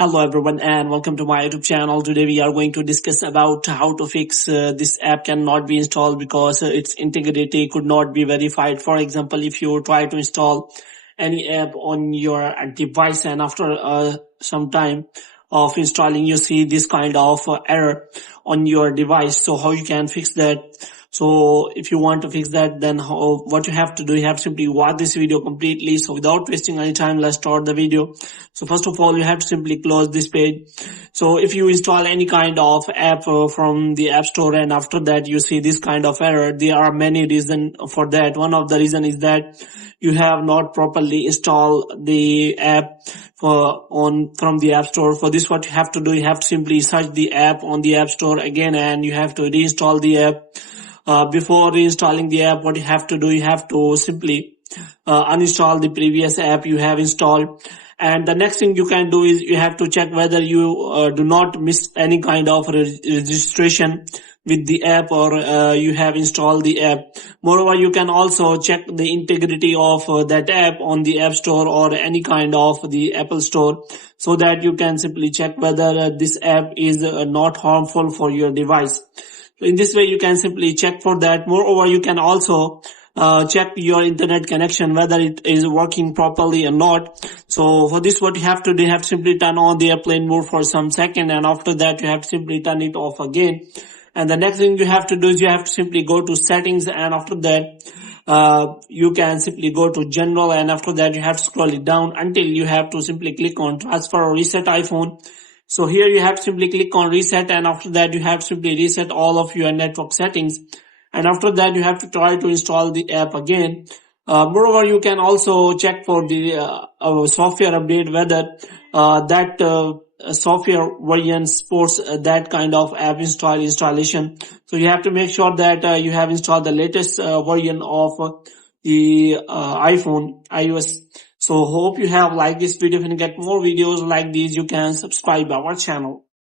Hello everyone and welcome to my YouTube channel. Today we are going to discuss about how to fix this app cannot be installed because its integrity could not be verified. For example, if you try to install any app on your device and after some time of installing you see this kind of error on your device. So how you can fix that? So if you want to fix that, then what you have to do, you have to simply watch this video completely. So without wasting any time, let's start the video. So first of all, you have to simply close this page. So if you install any kind of app from the App Store and after that you see this kind of error, there are many reasons for that. One of the reason is that you have not properly installed the app from the App Store. For this, what you have to do, you have to simply search the app on the App Store again and you have to reinstall the app. Before reinstalling the app, what you have to do, you have to simply uninstall the previous app you have installed. And the next thing you can do is you have to check whether you do not miss any kind of registration with the app or you have installed the app. Moreover, you can also check the integrity of that app on the App Store or any kind of the Apple Store so that you can simply check whether this app is not harmful for your device. In this way, you can simply check for that. Moreover, you can also check your internet connection, whether it is working properly or not. So for this, what you have to do, you have to simply turn on the airplane mode for some second and after that, you have to simply turn it off again. And the next thing you have to do is you have to simply go to settings and after that, you can simply go to general and after that, you have to scroll it down until you have to simply click on transfer or reset iPhone. So here you have to simply click on reset and after that you have to simply reset all of your network settings. And after that you have to try to install the app again. Moreover, you can also check for the software update whether that software version supports that kind of app installation. So you have to make sure that you have installed the latest version of the iPhone iOS. So hope you have liked this video. If you get more videos like these, you can subscribe our channel.